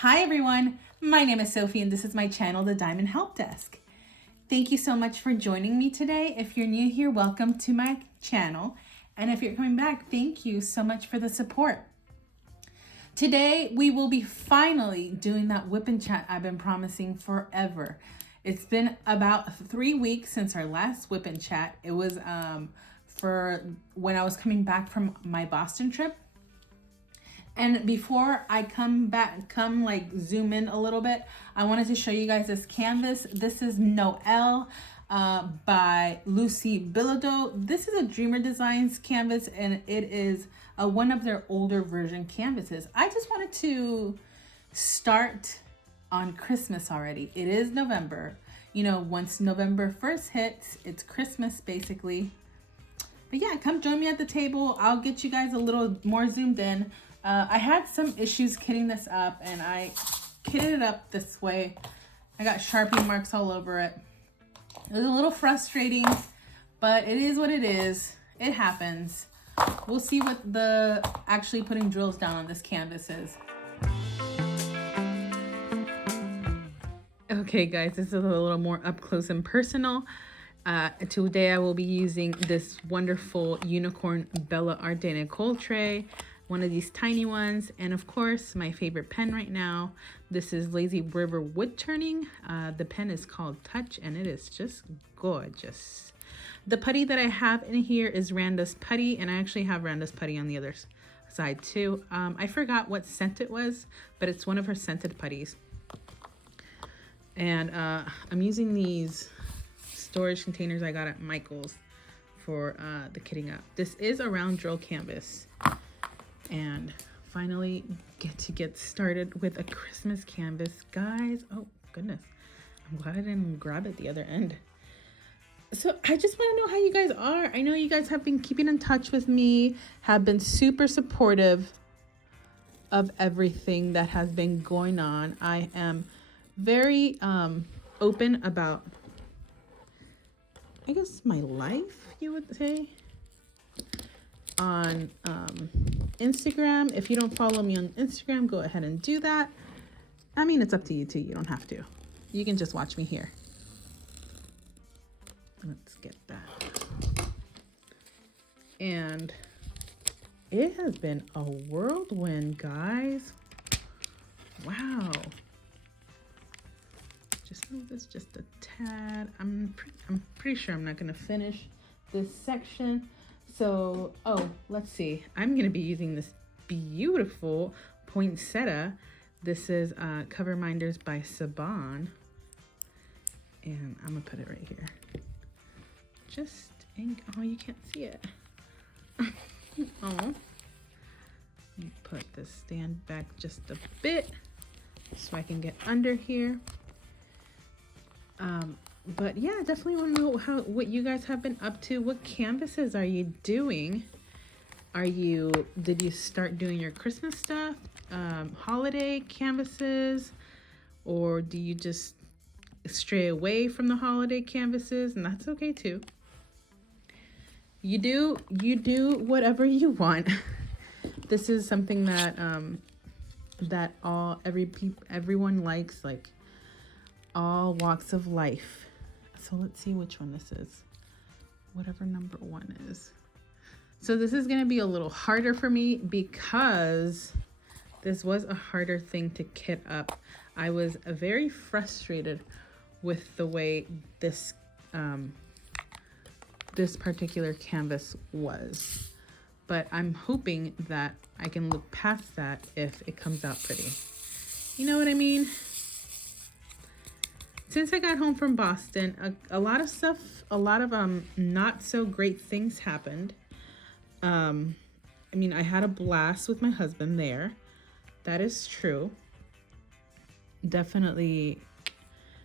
Hi everyone, my name is Sophie and this is my channel, The Diamond Help Desk. Thank you so much for joining me today. If you're new here, welcome to my channel. And if you're coming back, thank you so much for the support. Today, we will be finally doing that whip and chat I've been promising forever. It's been about 3 weeks since our last whip and chat. It was for when I was coming back from my Boston trip. And before I come zoom in a little bit, I wanted to show you guys this canvas. This is Noel by Lucie Bilodeau. This is a Dreamer Designs canvas, and it is one of their older version canvases. I just wanted to start on Christmas already. It is November. You know, once November 1st hits, it's Christmas basically. But yeah, come join me at the table. I'll get you guys a little more zoomed in. I had some issues kitting this up, and I kitted it up this way. I got Sharpie marks all over it. It was a little frustrating, but it is what it is. It happens. We'll see what the actually putting drills down on this canvas is. Okay guys, this is a little more up close and personal. Today I will be using this wonderful unicorn Bella Art de Nicole tray. One of these tiny ones, and of course my favorite pen right now. This is Lazy River wood turning. The pen is called Touch, and it is just gorgeous. The putty that I have in here is Randa's putty, and I actually have Randa's putty on the other side too. I forgot what scent it was, but it's one of her scented putties. And I'm using these storage containers I got at Michael's for the kitting up. This is a round drill canvas. And finally get started with a Christmas canvas, guys. Oh goodness, I'm glad I didn't grab it the other end. So I just want to know how you guys are. I know you guys have been keeping in touch with me, have been super supportive of everything that has been going on. I am very open about, I guess, my life, you would say, on Instagram. If you don't follow me on Instagram, go ahead and do that. I mean, it's up to you too. You don't have to. You can just watch me here. Let's get that. And it has been a whirlwind, guys. Wow. Just move this just a tad. I'm pretty sure I'm not going to finish this section. So, let's see. I'm going to be using this beautiful poinsettia. This is Cover Minders by Saban. And I'm going to put it right here. Just in, oh, you can't see it. Oh. Let me put this stand back just a bit so I can get under here. But yeah, definitely want to know what you guys have been up to. What canvases are you doing? Did you start doing your Christmas stuff, holiday canvases, or do you just stray away from the holiday canvases? And that's okay too. You do whatever you want. This is something that that everyone likes, like all walks of life. So let's see which one this is. Whatever number 1 is. So this is going to be a little harder for me because this was a harder thing to kit up. I was very frustrated with the way this this particular canvas was. But I'm hoping that I can look past that if it comes out pretty. You know what I mean? Since I got home from Boston, a lot of stuff, a lot of not so great things happened. I mean, I had a blast with my husband there. That is true. Definitely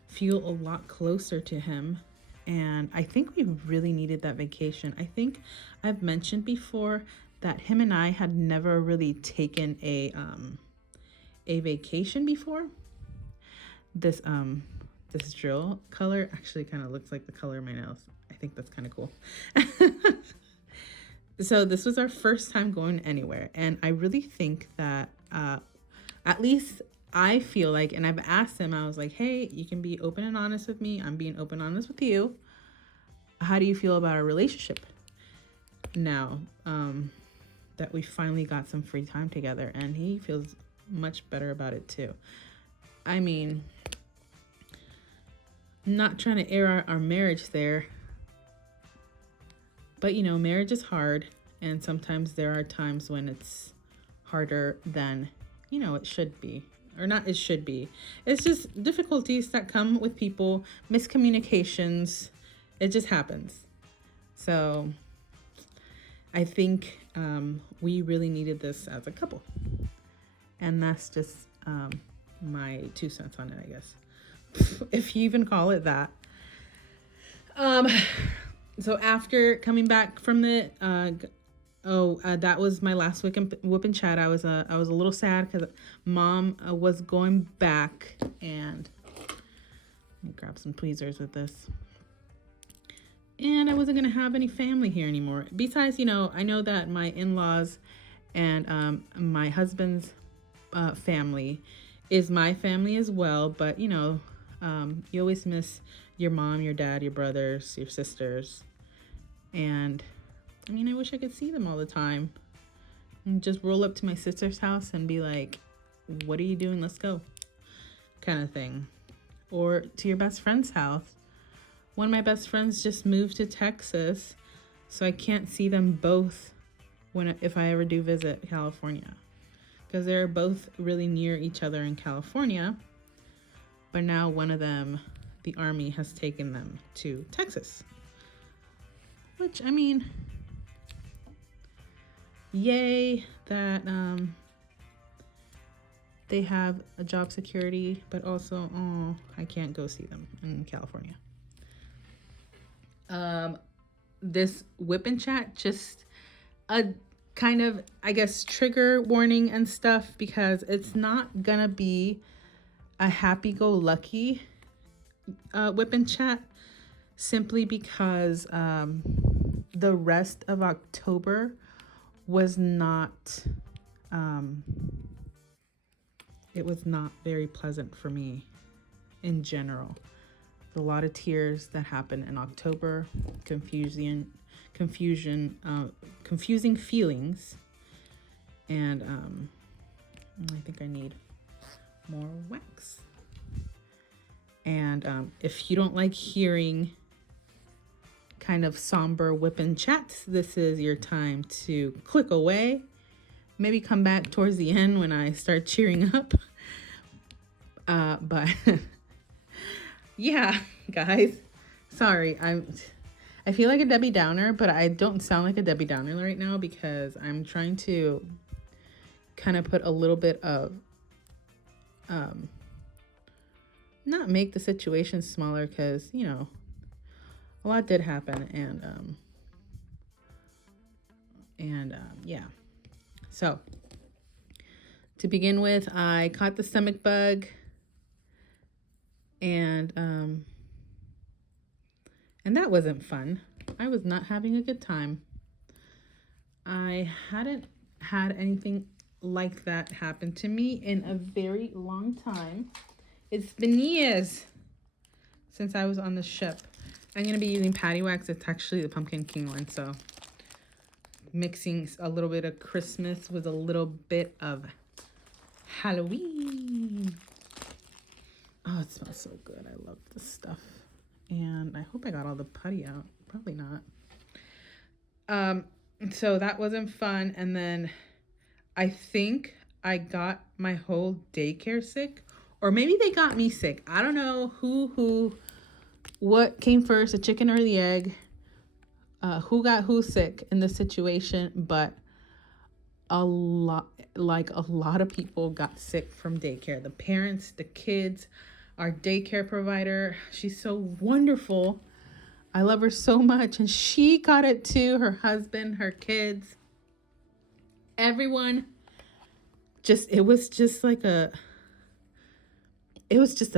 feel a lot closer to him. And I think we really needed that vacation. I think I've mentioned before that him and I had never really taken a vacation before. This drill color actually kind of looks like the color of my nails. I think that's kind of cool. So this was our first time going anywhere. And I really think that at least I feel like, and I've asked him, I was like, hey, you can be open and honest with me. I'm being open and honest with you. How do you feel about our relationship now that we finally got some free time together? And he feels much better about it too. I mean, not trying to air our marriage there, but you know, marriage is hard, and sometimes there are times when it's harder than, you know, it should be. Or not it should be. It's just difficulties that come with people, miscommunications. It just happens. So I think we really needed this as a couple. And that's just my 2 cents on it, I guess. If you even call it that. So after coming back from the that was my last WIP and chat. I was a little sad because Mom was going back, and let me grab some tweezers with this. And I wasn't gonna have any family here anymore. Besides, you know, I know that my in-laws and my husband's family is my family as well. But you know, you always miss your mom, your dad, your brothers, your sisters, and I mean, I wish I could see them all the time and just roll up to my sister's house and be like, what are you doing? Let's go, kind of thing. Or to your best friend's house. One of my best friends just moved to Texas, so I can't see them both if I ever do visit California, because they're both really near each other in California. But now one of them, the Army has taken them to Texas, which, I mean, yay that they have a job security, but also, I can't go see them in California. This WIP and chat, just a kind of, I guess, trigger warning and stuff, because it's not gonna be a happy-go-lucky WIP and chat, simply because the rest of October was not, it was not very pleasant for me in general. There's a lot of tears that happened in October, confusing feelings, and I think I need more wax. And if you don't like hearing kind of somber WIP and chats, this is your time to click away. Maybe come back towards the end when I start cheering up. But yeah, guys, sorry. I feel like a Debbie Downer, but I don't sound like a Debbie Downer right now, because I'm trying to kind of put a little bit of, not make the situation smaller, because, you know, a lot did happen, and yeah. So to begin with, I caught the stomach bug, and that wasn't fun. I was not having a good time. I hadn't had anything like that happen to me in a very long time. It's been years since I was on the ship. I'm going to be using patty wax. It's actually the Pumpkin King one, so mixing a little bit of Christmas with a little bit of Halloween. Oh, it smells so good. I love this stuff. And I hope I got all the putty out. Probably not. So that wasn't fun. And then I think I got my whole daycare sick. Or maybe they got me sick. I don't know what came first, the chicken or the egg. Who got who sick in this situation. But a lot of people got sick from daycare. The parents, the kids, our daycare provider. She's so wonderful. I love her so much. And she got it too. Her husband, her kids, everyone. It was just a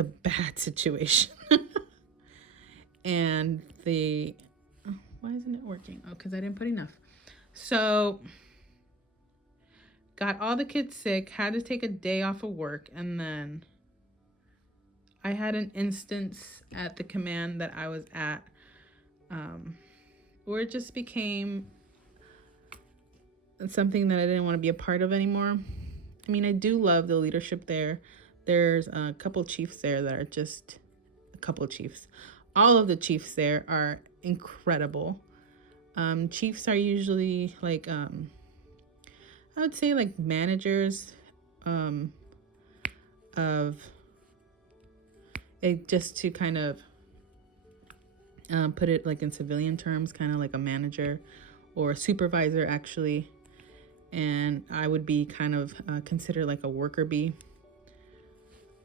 bad situation. And why isn't it working? Oh, because I didn't put enough. So got all the kids sick, had to take a day off of work, and then I had an instance at the command that I was at where it just became something that I didn't want to be a part of anymore. I mean, I do love the leadership there. There's a couple chiefs there that are just a couple chiefs. All of the chiefs there are incredible. Chiefs are usually like, I would say like managers of it, just to kind of put it like in civilian terms, kind of like a manager or a supervisor actually. And I would be kind of considered like a worker bee.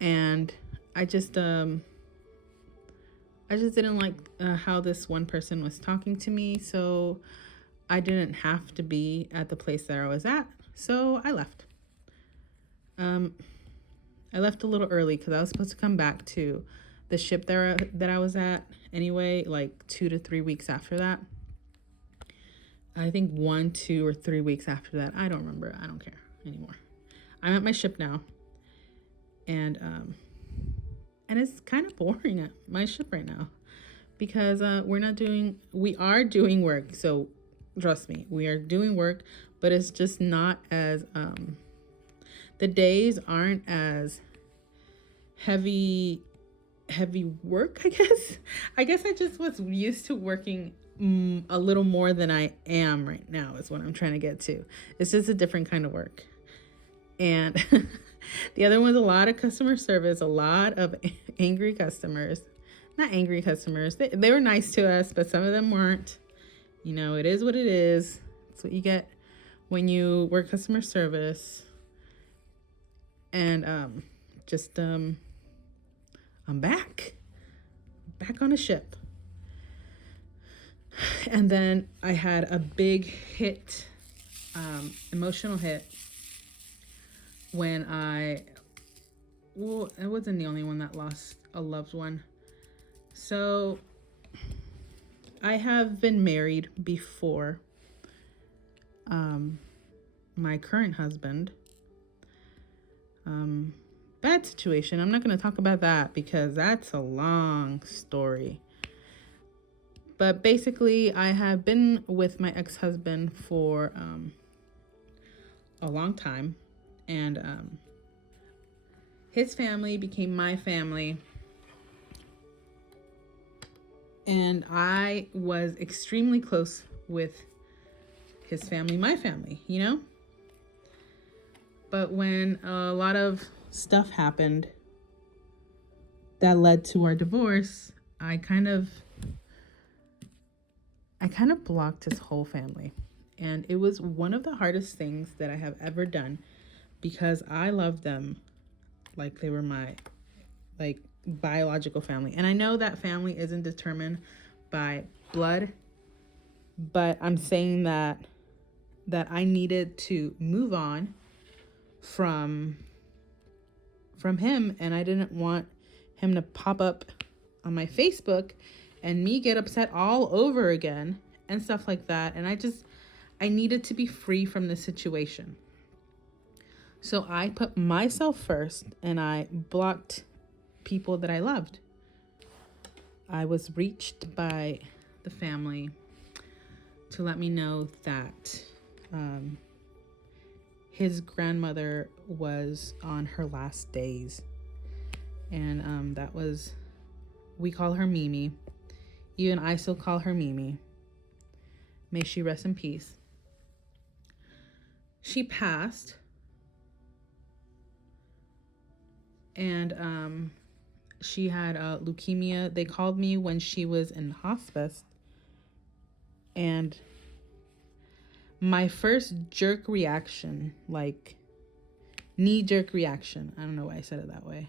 And I just didn't like how this one person was talking to me, so I didn't have to be at the place that I was at, so I left. I left a little early because I was supposed to come back to the ship that I was at anyway, like 2 to 3 weeks after that. I think 1, 2, or 3 weeks after that. I don't remember. I don't care anymore. I'm at my ship now. And it's kind of boring at my ship right now because we are doing work. So trust me, we are doing work, but it's just not as, the days aren't as heavy work, I guess. I just was used to working a little more than I am right now is what I'm trying to get to. It's just a different kind of work. And the other one's a lot of customer service, a lot of angry customers. Not angry customers. They were nice to us, but some of them weren't. You know, it is what it is. It's what you get when you work customer service. And I'm back on a ship. And then I had a big hit, emotional hit when I wasn't the only one that lost a loved one. So I have been married before my current husband. Bad situation. I'm not going to talk about that because that's a long story. But basically, I have been with my ex-husband for a long time. And his family became my family. And I was extremely close with his family, my family, you know? But when a lot of stuff happened that led to our divorce, I kind of blocked his whole family. And it was one of the hardest things that I have ever done because I love them like they were my biological family. And I know that family isn't determined by blood, but I'm saying that I needed to move on from him, and I didn't want him to pop up on my Facebook and me get upset all over again and stuff like that. And I needed to be free from the situation. So I put myself first and I blocked people that I loved. I was reached by the family to let me know that his grandmother was on her last days. And we call her Mimi. Even I still call her Mimi. May she rest in peace. She passed. And she had leukemia. They called me when she was in hospice. And my first jerk reaction, like knee-jerk reaction, I don't know why I said it that way,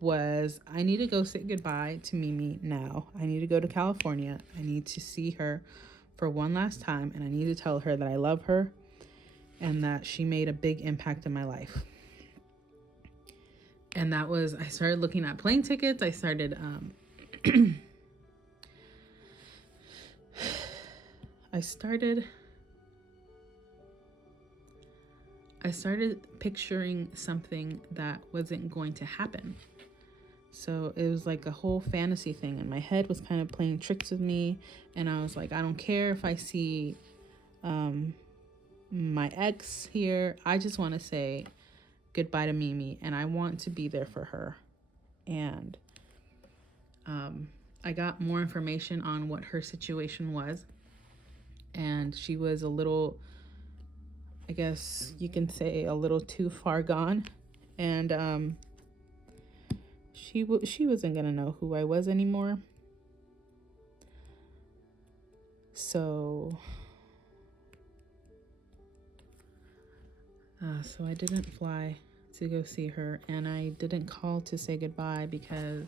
was I need to go say goodbye to Mimi now. I need to go to California. I need to see her for one last time, and I need to tell her that I love her and that she made a big impact in my life. And I started looking at plane tickets. I started I started picturing something that wasn't going to happen. So it was like a whole fantasy thing, and my head was kind of playing tricks with me. And I was like, I don't care if I see my ex here. I just want to say goodbye to Mimi, and I want to be there for her. And I got more information on what her situation was, and she was a little, I guess you can say, a little too far gone. And she wasn't gonna know who I was anymore. So I didn't fly to go see her, and I didn't call to say goodbye because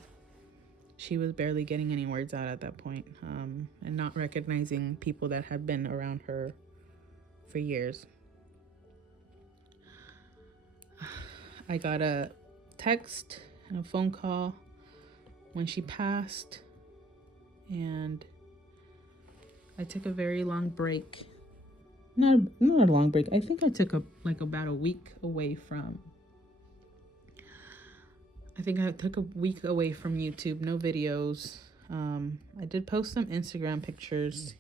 she was barely getting any words out at that point, and not recognizing people that had been around her for years. I got a text and a phone call when she passed, and I took a very long break. Not a long break. I think I took about a week away from. I think I took a week away from YouTube, no videos. I did post some Instagram pictures,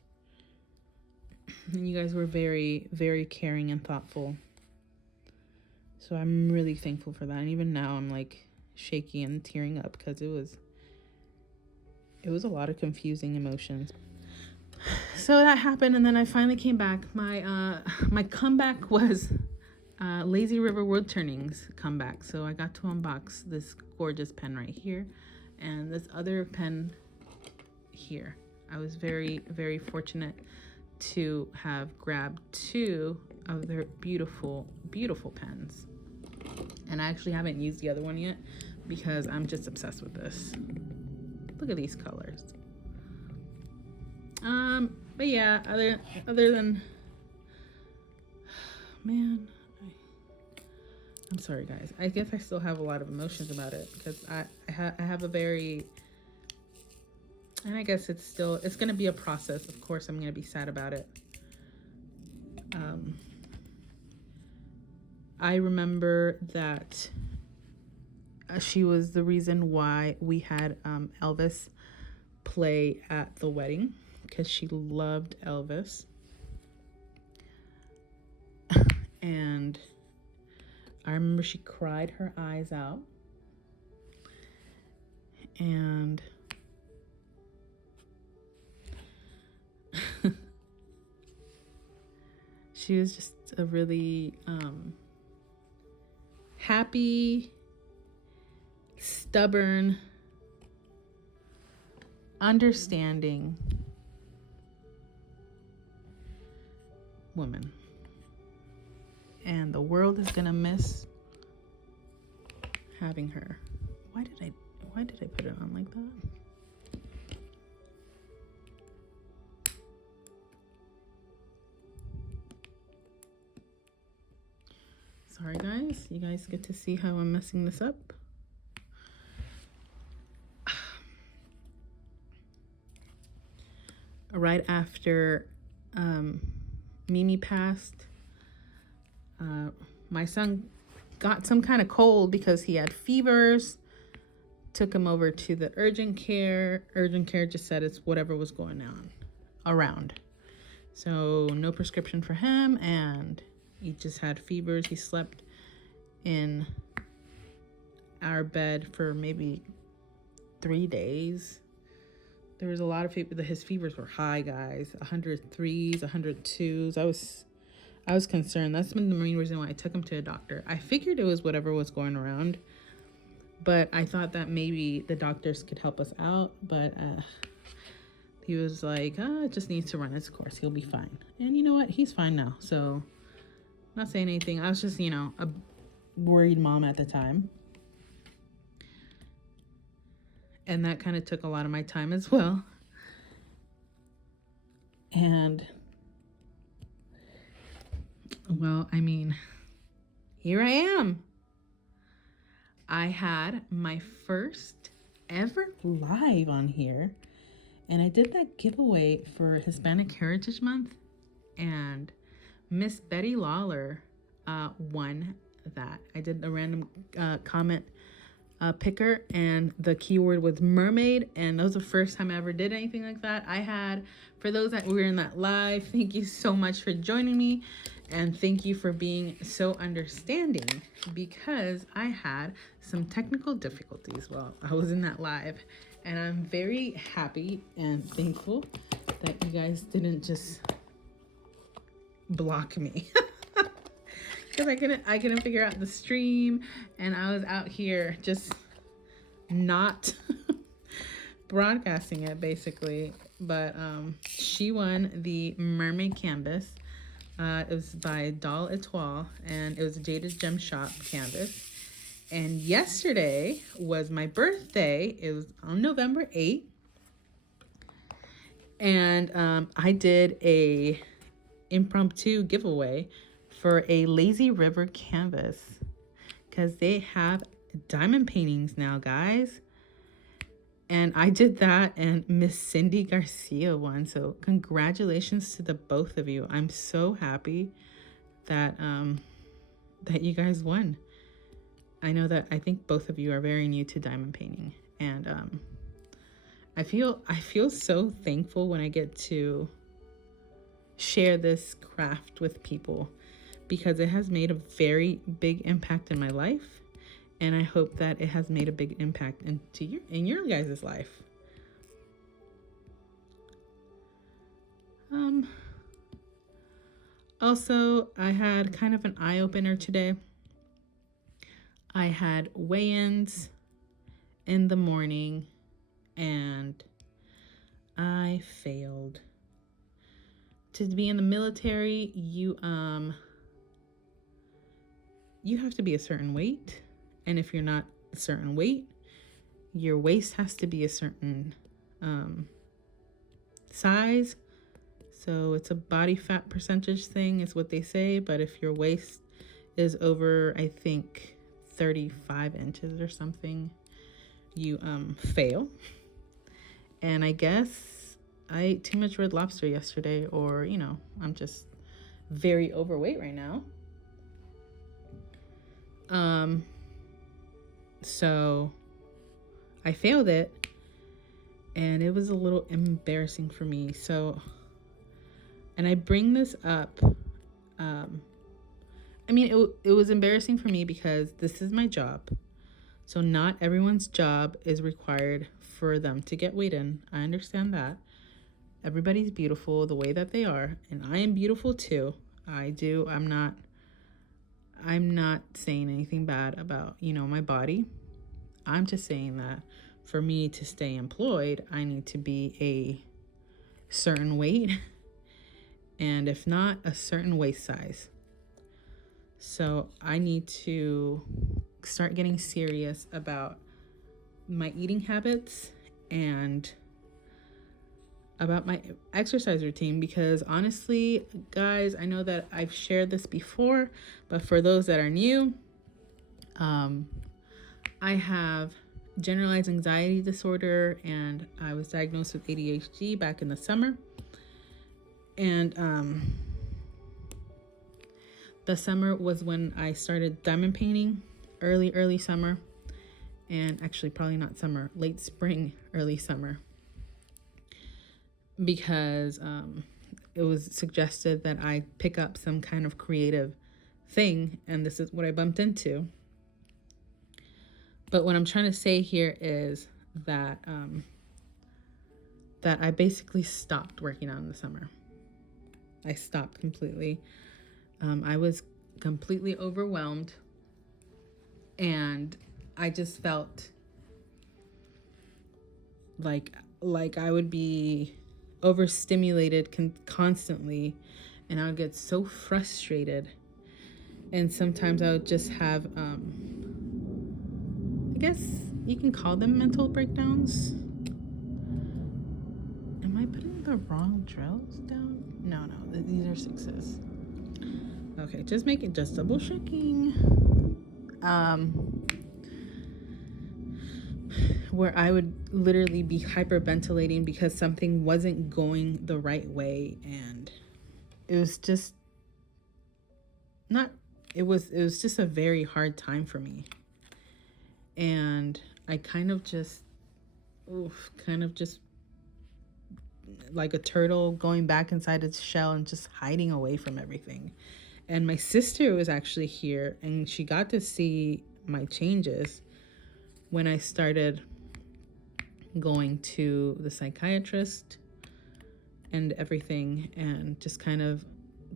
and you guys were very, very caring and thoughtful. So I'm really thankful for that. And even now I'm like shaky and tearing up because it was a lot of confusing emotions. So that happened, and then I finally came back. My comeback was Lazy River Wood Turnings comeback. So I got to unbox this gorgeous pen right here and this other pen here. I was very, very fortunate to have grabbed two of their beautiful, beautiful pens. And I actually haven't used the other one yet because I'm just obsessed with this. Look at these colors. But yeah, other than, man, I'm sorry guys. I guess I still have a lot of emotions about it because I have a very, and I guess it's going to be a process. Of course, I'm going to be sad about it. I remember that she was the reason why we had Elvis play at the wedding, because she loved Elvis. And I remember she cried her eyes out. And she was just a really happy, stubborn, understanding woman. And the world is gonna miss having her. Why did I put it on like that? Sorry guys, you guys get to see how I'm messing this up. Right after Mimi passed, my son got some kind of cold because he had fevers. Took him over to the urgent care. Urgent care just said it's whatever was going on around. So no prescription for him, and he just had fevers. He slept in our bed for maybe 3 days. There was a lot of fever. His fevers were high, guys. 103s, 102s. I was concerned. That's been the main reason why I took him to a doctor. I figured it was whatever was going around, but I thought that maybe the doctors could help us out. But he was like, it just needs to run its course. He'll be fine. And you know what? He's fine now. So I'm not saying anything. I was just, a worried mom at the time. And that kind of took a lot of my time as well. And, well, I mean, here I am. I had my first ever live on here. And I did that giveaway for Hispanic Heritage Month. And Miss Betty Lawler won that. I did a random comment picker, and the keyword was mermaid, and that was the first time I ever did anything like that. For those that were in that live, thank you so much for joining me, and thank you for being so understanding, because I had some technical difficulties while I was in that live, and I'm very happy and thankful that you guys didn't just block me. Because I couldn't figure out the stream, and I was out here just not broadcasting it, basically. But she won the mermaid canvas. It was by Doll Etoile, and it was a Jaded Gem Shop canvas. And yesterday was my birthday. It was on November 8th. And I did a impromptu giveaway for a Lazy River canvas, because they have diamond paintings now, guys. And I did that, and Miss Cindy Garcia won. So congratulations to the both of you. I'm so happy that that you guys won. I think both of you are very new to diamond painting, and I feel so thankful when I get to share this craft with people, because it has made a very big impact in my life, and I hope that it has made a big impact in your guys' life. Also, I had kind of an eye-opener today. I had weigh-ins in the morning, and I failed. To be in the military, you have to be a certain weight, and if you're not a certain weight, your waist has to be a certain size. So it's a body fat percentage thing is what they say, but if your waist is over, I think 35 inches or something, you fail. And I guess I ate too much Red Lobster yesterday, or I'm just very overweight right now. So I failed it, and it was a little embarrassing for me. So, and I bring this up, it was embarrassing for me because this is my job. So not everyone's job is required for them to get weight in. I understand that. Everybody's beautiful the way that they are, and I am beautiful too. I'm not saying anything bad about, my body. I'm just saying that for me to stay employed, I need to be a certain weight, and if not, a certain waist size. So I need to start getting serious about my eating habits and about my exercise routine, because honestly, guys, I know that I've shared this before, but for those that are new, I have generalized anxiety disorder, and I was diagnosed with ADHD back in the summer. And the summer was when I started diamond painting, early summer, and actually probably not summer, late spring, early summer, because it was suggested that I pick up some kind of creative thing, and this is what I bumped into. But what I'm trying to say here is that that I basically stopped working out in the summer. I stopped completely. I was completely overwhelmed, and I just felt like I would be overstimulated constantly, and I would get so frustrated. And sometimes I would just have I guess you can call them mental breakdowns. Am I putting the wrong drills down? No, these are 6s. Okay, just double checking. Where I would literally be hyperventilating because something wasn't going the right way, and it was just not it was just a very hard time for me. And I kind of just like a turtle going back inside its shell and just hiding away from everything. And my sister was actually here, and she got to see my changes when I started going to the psychiatrist and everything, and just kind of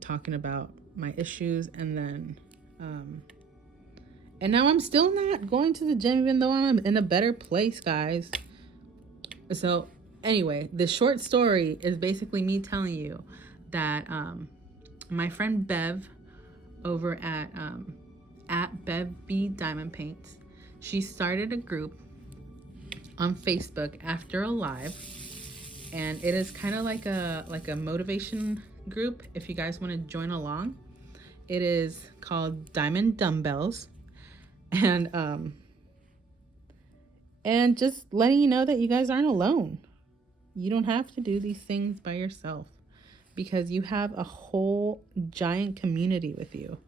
talking about my issues. And then and now I'm still not going to the gym, even though I'm in a better place, guys. So anyway, the short story is basically me telling you that my friend Bev over at Bev B Diamond Paints, she started a group on Facebook after a live, and it is kind of like a motivation group if you guys want to join along. It is called Diamond Dumbbells, and just letting you know that you guys aren't alone. You don't have to do these things by yourself, because you have a whole giant community with you.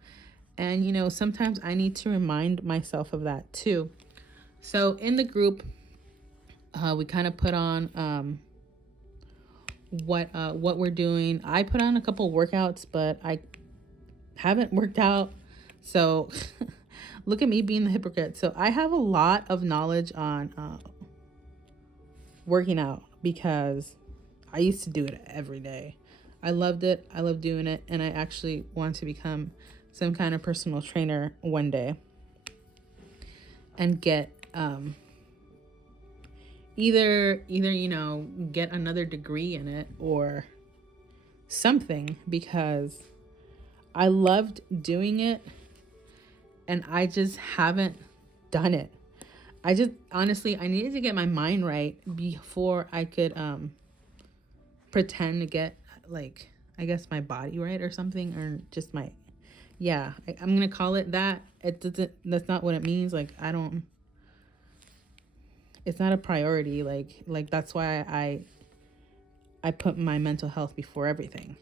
And, you know, sometimes I need to remind myself of that too. So in the group, we kind of put on what we're doing. I put on a couple workouts, but I haven't worked out. So look at me being the hypocrite. So I have a lot of knowledge on working out, because I used to do it every day. I loved it. I love doing it. And I actually want to become some kind of personal trainer one day and get either, you know, get another degree in it or something, because I loved doing it and I just haven't done it. I just, honestly, I needed to get my mind right before I could pretend to get, like, I guess my body right or something, or just my, yeah, I'm gonna call it that. It doesn't, that's not what it means. Like, it's not a priority. Like that's why I put my mental health before everything.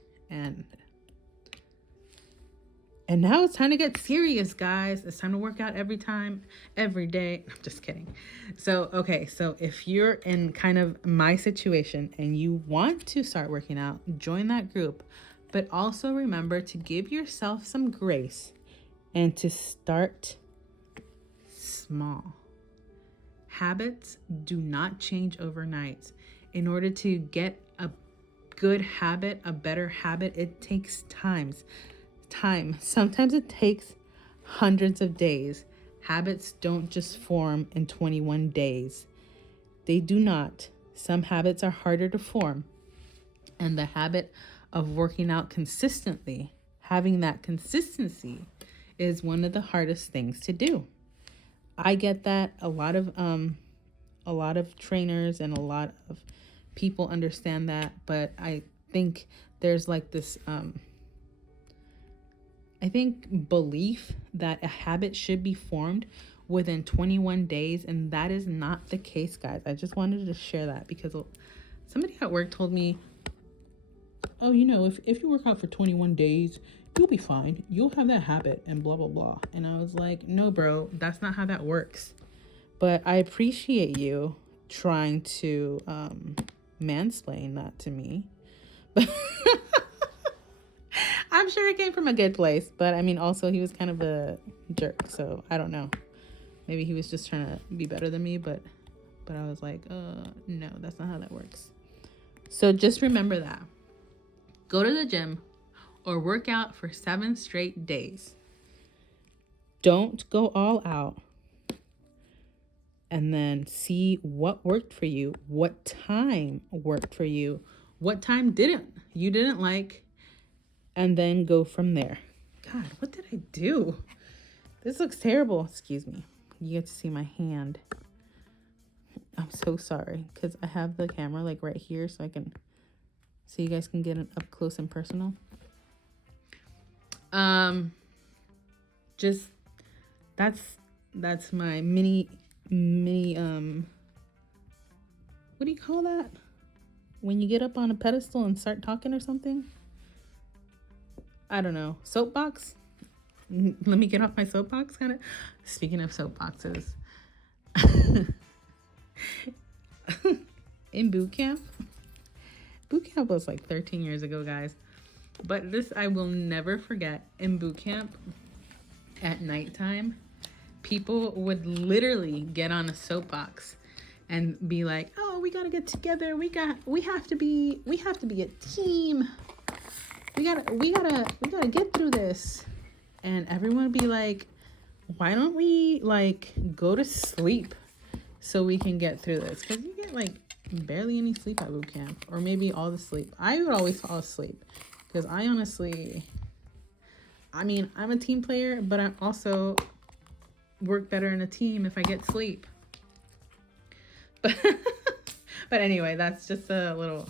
And now it's time to get serious, guys. It's time to work out every day. I'm just kidding. So, okay. So if you're in kind of my situation and you want to start working out, join that group. But also remember to give yourself some grace and to start small. Habits do not change overnight. In order to get a good habit, a better habit, it takes time. Sometimes it takes hundreds of days. Habits don't just form in 21 days. They do not. Some habits are harder to form. And the habit of working out consistently, having that consistency, is one of the hardest things to do. I get that. A lot of trainers and a lot of people understand that, but I think there's like this belief that a habit should be formed within 21 days, and that is not the case, guys. I just wanted to share that because somebody at work told me, oh, you know, if you work out for 21 days, you'll be fine. You'll have that habit and blah, blah, blah. And I was like, no, bro, that's not how that works. But I appreciate you trying to mansplain that to me. But I'm sure it came from a good place. But I mean, also, he was kind of a jerk. So I don't know. Maybe he was just trying to be better than me. But I was like, no, that's not how that works. So just remember that. Go to the gym or work out for 7 straight days. Don't go all out. And then see what worked for you, what time worked for you, what time you didn't like, and then go from there. God, what did I do? This looks terrible. Excuse me. You get to see my hand. I'm so sorry, because I have the camera like right here so you guys can get it up close and personal. Just that's my mini what do you call that when you get up on a pedestal and start talking or something? I don't know. Soapbox. let me get off my soapbox kind of. Speaking of soapboxes, in boot camp was like 13 years ago, guys. But this I will never forget. In boot camp at nighttime, people would literally get on a soapbox and be like, "Oh, we gotta get together. We have to be a team. We gotta get through this." And everyone would be like, "Why don't we like go to sleep so we can get through this?" Because you get like barely any sleep at boot camp, or maybe all the sleep. I would always fall asleep because I honestly, I mean, I'm a team player, but I also work better in a team if I get sleep. But anyway, that's just a little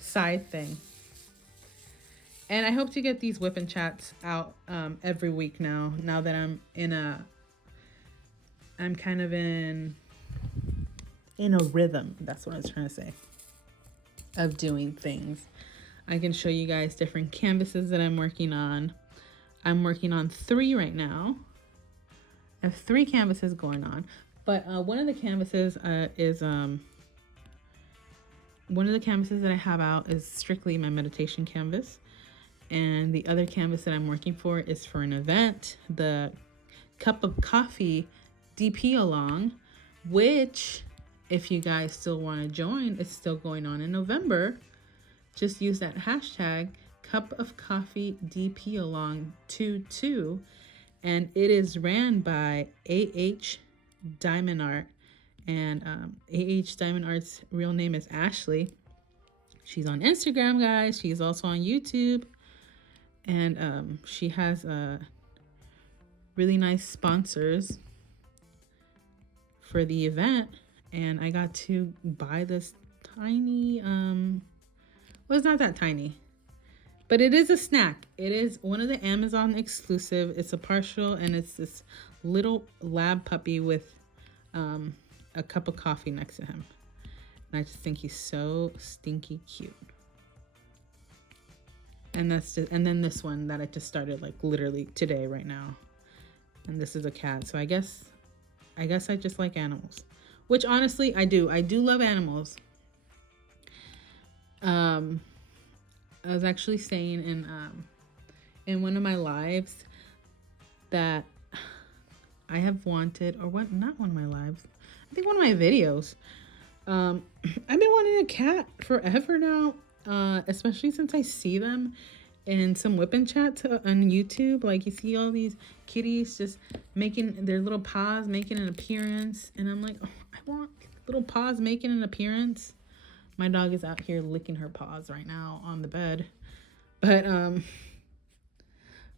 side thing. And I hope to get these whip and chats out every week now that I'm kind of in a rhythm. That's what I was trying to say, of doing things. I can show you guys different canvases that I'm working on. I'm working on 3 right now. I have 3 canvases going on, but one of the canvases that I have out is strictly my meditation canvas, and the other canvas that I'm working for is for an event, the cup of coffee DP along, which if you guys still want to join, it's still going on in November. Just use that hashtag cup of coffee DP along 22. And it is ran by Diamond Art. And Diamond Art's real name is Ashley. She's on Instagram, guys. She's also on YouTube. And she has really nice sponsors for the event. And I got to buy this tiny, well, it's not that tiny, but it is a snack. It is one of the Amazon exclusive. It's a partial, and it's this little lab puppy with a cup of coffee next to him. And I just think he's so stinky cute. And and then this one that I just started like literally today, right now. And this is a cat. So I guess I just like animals, which honestly I do. I do love animals. I was actually saying in one of my lives that I have wanted, or what? Not one of my lives. I think one of my videos. I've been wanting a cat forever now. Especially since I see them in some whipping chats on YouTube. Like, you see all these kitties just making their little paws, making an appearance. And I'm like, oh, I want little paws making an appearance. My dog is out here licking her paws right now on the bed. But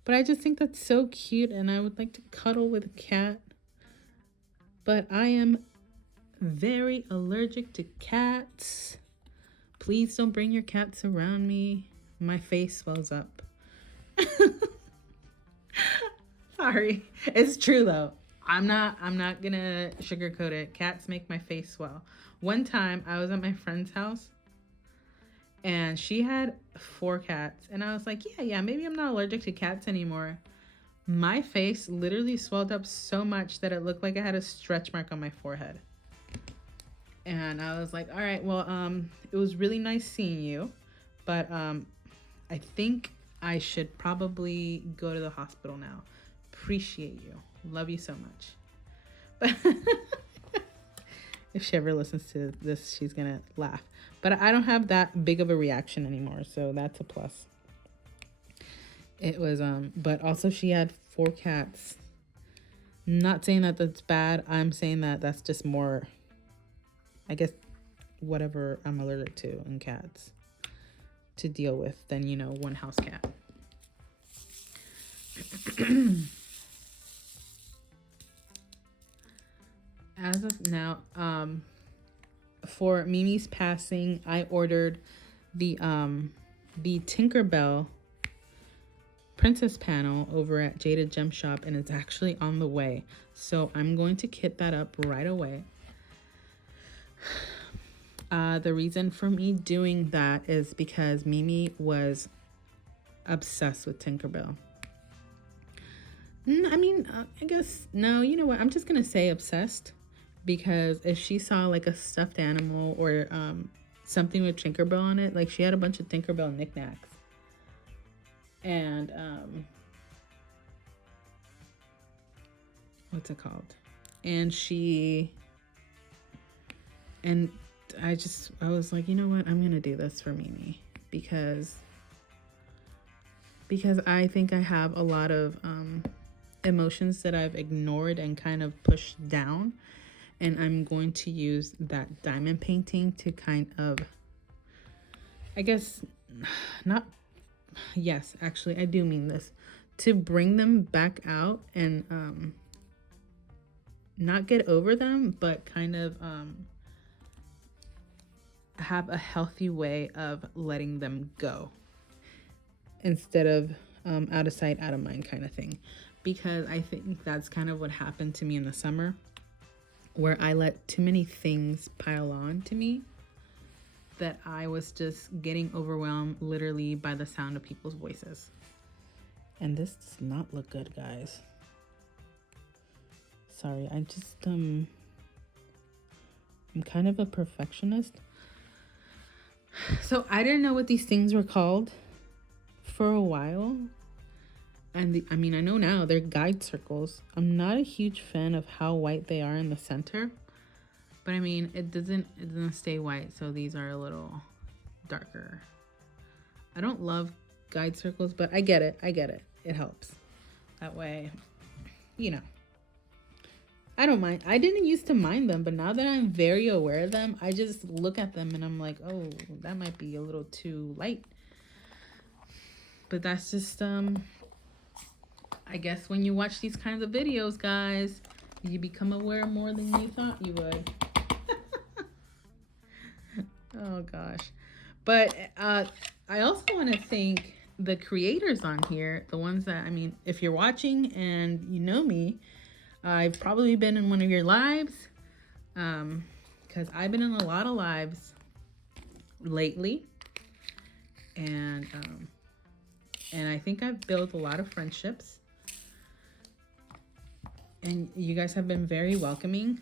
I just think that's so cute, and I would like to cuddle with a cat. But I am very allergic to cats. Please don't bring your cats around me. My face swells up. Sorry. It's true though. I'm not gonna sugarcoat it. Cats make my face swell. One time I was at my friend's house and she had 4 cats, and I was like, yeah, maybe I'm not allergic to cats anymore. My face literally swelled up so much that it looked like I had a stretch mark on my forehead. And I was like, all right, well, it was really nice seeing you, but I think I should probably go to the hospital now. Appreciate you. Love you so much. But if she ever listens to this, she's going to laugh. But I don't have that big of a reaction anymore, so that's a plus. It was, but also she had 4 cats. Not saying that that's bad. I'm saying that that's just more, I guess, whatever I'm allergic to in cats to deal with than, one house cat. As of now, for Mimi's passing, I ordered the Tinkerbell princess panel over at Jaded Gem Shop, and it's actually on the way. So I'm going to kit that up right away. The reason for me doing that is because Mimi was obsessed with Tinkerbell. I mean, I guess, no, you know what? I'm just going to say obsessed, because if she saw like a stuffed animal or something with Tinkerbell on it, like she had a bunch of Tinkerbell knickknacks. And what's it called? And I was like, you know what? I'm going to do this for Mimi, because I think I have a lot of emotions that I've ignored and kind of pushed down. And I'm going to use that diamond painting to kind of, I guess, not, yes, actually, I do mean this, to bring them back out and not get over them, but kind of have a healthy way of letting them go, instead of out of sight, out of mind kind of thing. Because I think that's kind of what happened to me in the summer, where I let too many things pile on to me, that I was just getting overwhelmed literally by the sound of people's voices. And this does not look good, guys. Sorry, I'm kind of a perfectionist. So I didn't know what these things were called for a while. And I mean, I know now they're guide circles. I'm not a huge fan of how white they are in the center, but I mean, it doesn't stay white. So these are a little darker. I don't love guide circles, but I get it. It helps. That way, you know, I don't mind. I didn't used to mind them, but now that I'm very aware of them, I just look at them and I'm like, oh, that might be a little too light. But that's just, I guess when you watch these kinds of videos, guys, you become aware more than you thought you would. Oh, gosh. But I also want to thank the creators on here, the ones that, I mean, if you're watching and you know me, I've probably been in one of your lives, because I've been in a lot of lives lately. And I think I've built a lot of friendships. And you guys have been very welcoming.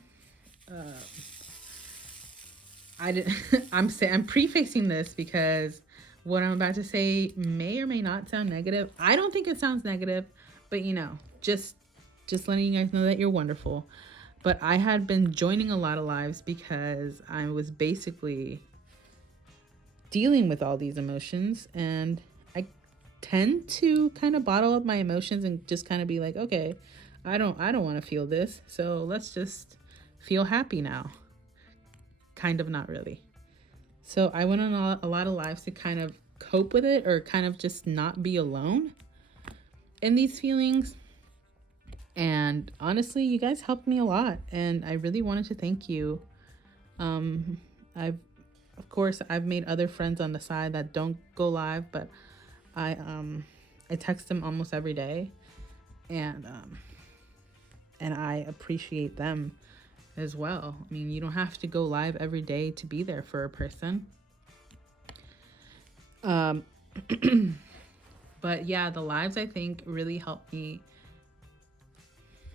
I'm prefacing this because what I'm about to say may or may not sound negative. I don't think it sounds negative, but you know, just letting you guys know that you're wonderful. But I had been joining a lot of lives because I was basically dealing with all these emotions, and I tend to kind of bottle up my emotions and just kind of be like, okay, I don't want to feel this, so let's just feel happy now. Kind of, not really. So I went on a lot of lives to kind of cope with it, or kind of just not be alone in these feelings. And honestly, you guys helped me a lot, and I really wanted to thank you. Of course, I've made other friends on the side that don't go live, but I text them almost every day, and I appreciate them as well. I mean, you don't have to go live every day to be there for a person. But yeah, the lives I think really helped me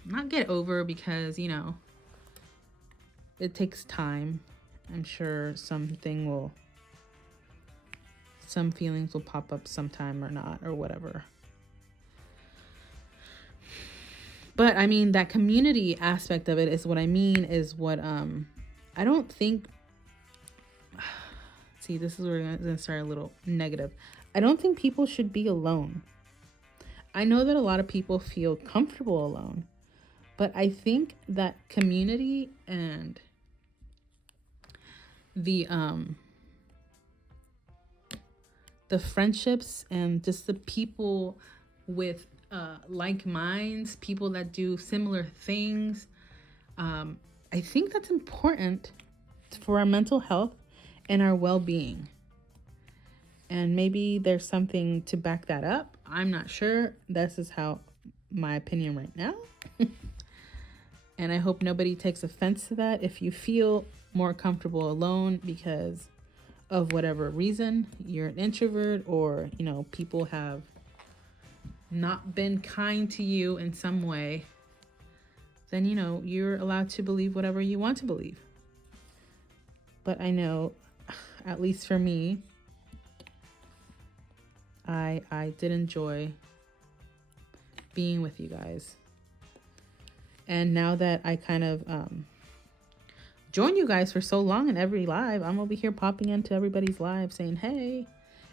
not get over, because, you know, it takes time. I'm sure some feelings will pop up sometime or not, or whatever. But I mean, that community aspect of it is what I mean, is what I don't think, see, this is where we're gonna start a little negative. I don't think people should be alone. I know that a lot of people feel comfortable alone, but I think that community and the friendships and just the people with like minds, people that do similar things, I think that's important for our mental health and our well-being. And maybe there's something to back that up. I'm not sure. This is how my opinion right now. And I hope nobody takes offense to that. If you feel more comfortable alone because of whatever reason, you're an introvert, or, you know, people have not been kind to you in some way, then, you know, you're allowed to believe whatever you want to believe. But I know, at least for me, I did enjoy being with you guys. And now that I kind of join you guys for so long in every live, I'm over here popping into everybody's live saying, hey.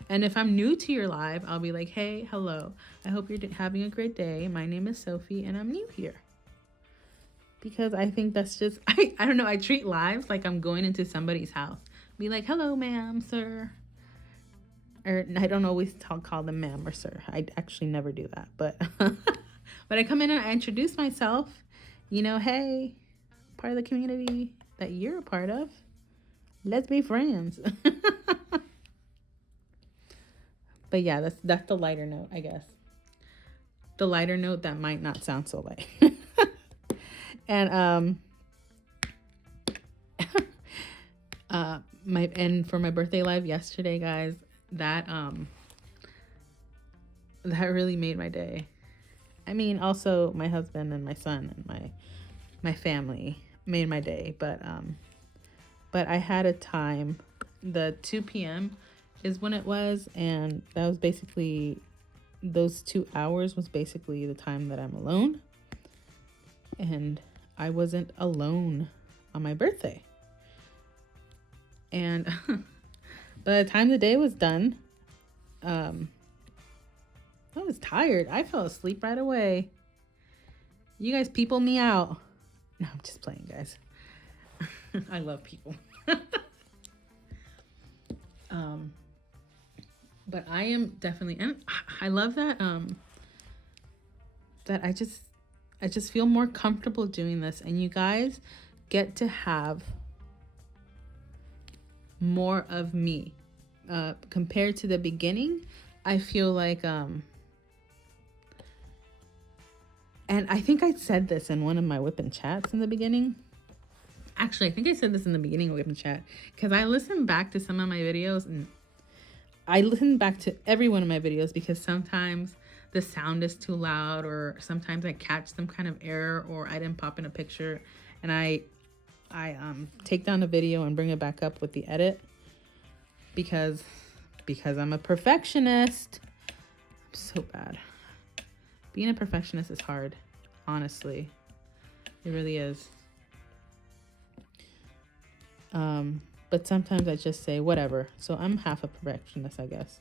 And if I'm new to your live, I'll be like, hey, hello. I hope you're having a great day. My name is Sophie and I'm new here. Because I think that's just, I don't know, I treat lives like I'm going into somebody's house. Be like, hello, ma'am, sir. Or I don't always call them ma'am or sir. I actually never do that. But, but I come in and I introduce myself. You know, hey, part of the community that you're a part of. Let's be friends. But yeah, that's the lighter note, I guess. The lighter note that might not sound so light. And for my birthday live yesterday, guys, that really made my day. I mean, also my husband and my son and my family made my day, but I had a time. The 2 p.m. is when it was, and that was basically, those 2 hours was basically the time that I'm alone. And I wasn't alone on my birthday. And by the time the day was done, I was tired. I fell asleep right away. You guys people me out. No, I'm just playing, guys. I love people. But I am definitely, and I love that that I just feel more comfortable doing this, and you guys get to have more of me compared to the beginning. I feel like and I think I said this in one of my WIP and chats in the beginning. Actually, I think I said this in the beginning of WIP and chat, because I listened back to some of my videos, and I listen back to every one of my videos because sometimes the sound is too loud, or sometimes I catch some kind of error, or I didn't pop in a picture, and I take down a video and bring it back up with the edit because I'm a perfectionist. I'm so bad. Being a perfectionist is hard, honestly. It really is. But sometimes I just say whatever. So I'm half a perfectionist, I guess.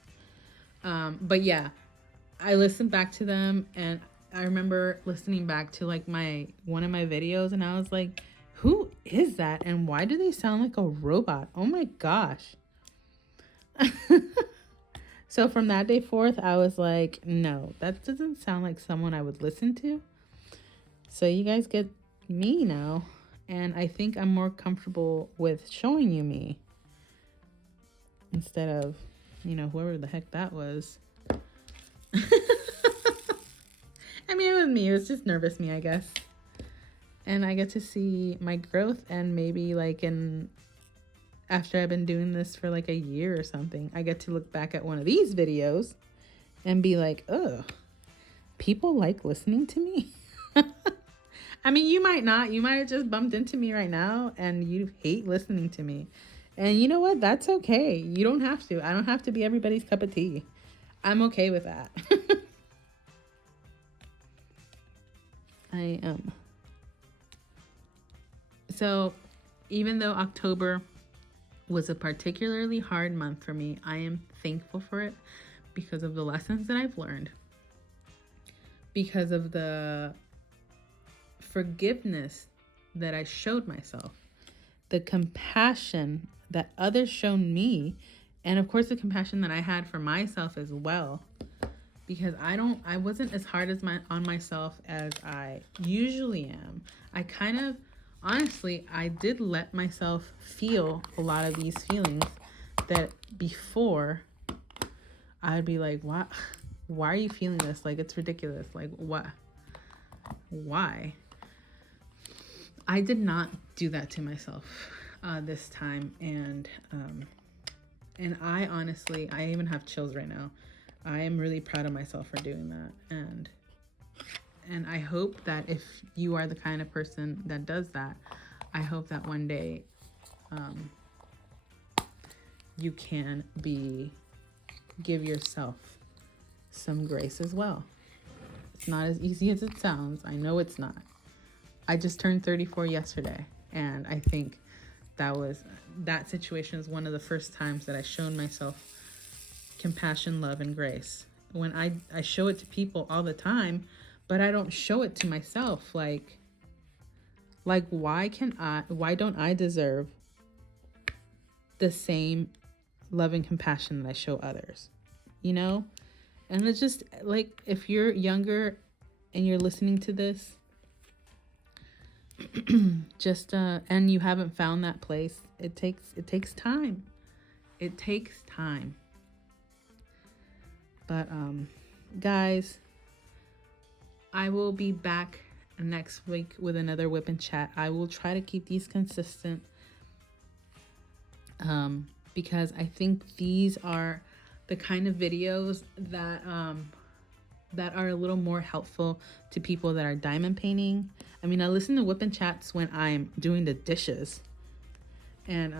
But yeah, I listened back to them, and I remember listening back to like one of my videos, and I was like, who is that? And why do they sound like a robot? Oh my gosh. So from that day forth, I was like, no, that doesn't sound like someone I would listen to. So you guys get me now. And I think I'm more comfortable with showing you me instead of, you know, whoever the heck that was. I mean, it was me. It was just nervous me, I guess. And I get to see my growth, and maybe like after I've been doing this for like a year or something, I get to look back at one of these videos and be like, ugh, people like listening to me. I mean, you might not. You might have just bumped into me right now and you hate listening to me. And you know what? That's okay. You don't have to. I don't have to be everybody's cup of tea. I'm okay with that. I am. So even though October was a particularly hard month for me, I am thankful for it because of the lessons that I've learned, because of the forgiveness that I showed myself, the compassion that others shown me, and of course the compassion that I had for myself as well, because I wasn't as hard on myself as I usually am. I kind of, honestly, I did let myself feel a lot of these feelings that before I'd be like, why are you feeling this? Like, it's ridiculous. Like, what? Why? I did not do that to myself this time. And I honestly, I even have chills right now I am really proud of myself for doing that. And I hope that if you are the kind of person that does that, I hope that one day you can give yourself some grace as well. It's not as easy as it sounds. I know it's not. I just turned 34 yesterday, and I think that situation is one of the first times that I shown myself compassion, love, and grace. When I show it to people all the time, but I don't show it to myself. Like why don't I deserve the same love and compassion that I show others? You know? And it's just like, if you're younger and you're listening to this, just and you haven't found that place, it takes time. It takes time. But guys, I will be back next week with another WIP and chat. I will try to keep these consistent because I think these are the kind of videos that are a little more helpful to people that are diamond painting. I mean, I listen to WIP and chats when I'm doing the dishes, and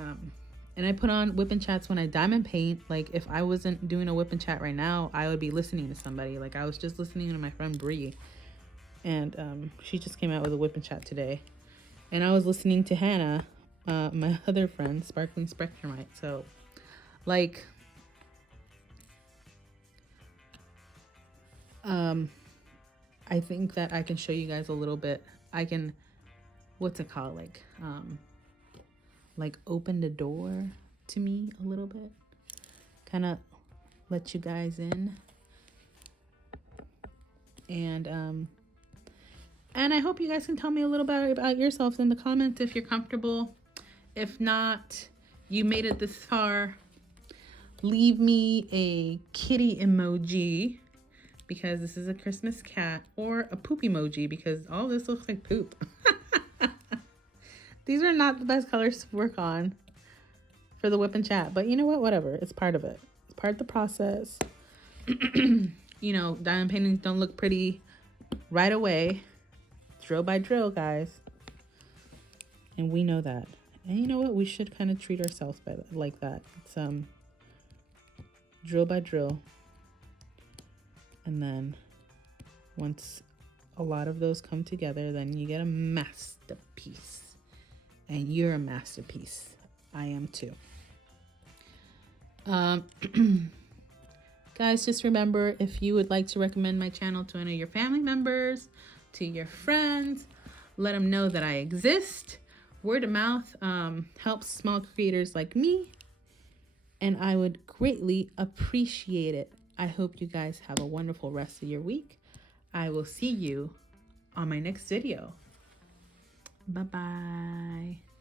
I put on WIP and chats when I diamond paint. Like, if I wasn't doing a WIP and chat right now, I would be listening to somebody. Like, I was just listening to my friend Bree, and she just came out with a WIP and chat today, and I was listening to Hannah, my other friend, Sparkling Spectrumite. So, like, I think that I can show you guys a little bit. I can, what's it called? Like open the door to me a little bit. Kind of let you guys in. And I hope you guys can tell me a little bit about yourselves in the comments if you're comfortable. If not, you made it this far, leave me a kitty emoji, because this is a Christmas cat, or a poop emoji, because all this looks like poop. These are not the best colors to work on for the WIP and chat, but you know what? Whatever. It's part of it. It's part of the process. You know, diamond paintings don't look pretty right away. Drill by drill, guys. And we know that. And you know what? We should kind of treat ourselves like that. It's drill by drill. And then once a lot of those come together, then you get a masterpiece. And you're a masterpiece. I am too. Guys, just remember, if you would like to recommend my channel to any of your family members, to your friends, let them know that I exist. Word of mouth helps small creators like me, and I would greatly appreciate it. I hope you guys have a wonderful rest of your week. I will see you on my next video. Bye-bye.